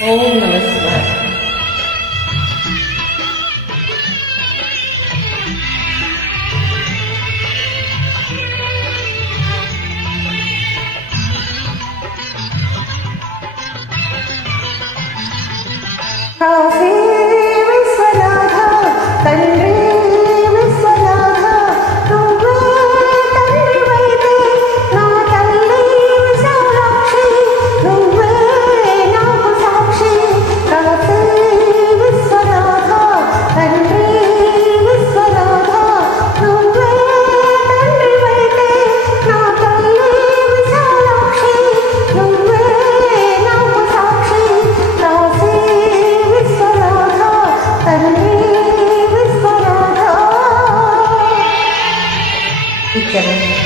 Oh my God. Hello, see?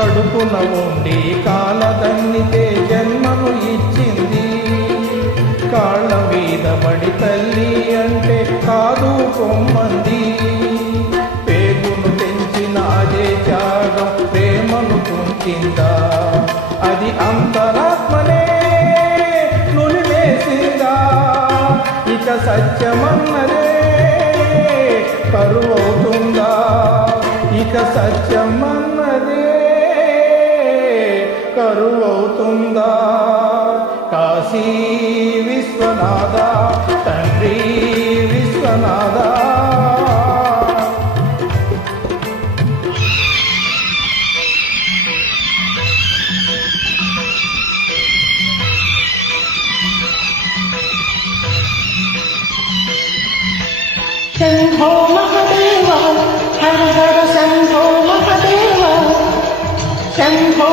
కడుపున ఉండి కాలదన్నితే జన్మను ఇచ్చింది. కాళ్ళ మీద పడి తల్లి అంటే కాదు కొమ్మంది. పేగును తెంచిన అదే త్యాగం ప్రేమను కుంచిందా అది అంతరాత్మనే నులివేసిందా ఇక సత్యమన్నదే కరువవుతుందా. ఇక సత్య కాశీ విశ్వనాథ తండ్రి విశ్వనాథ శంభో మహదేవ హర హర శంభో మహదేవ శంభో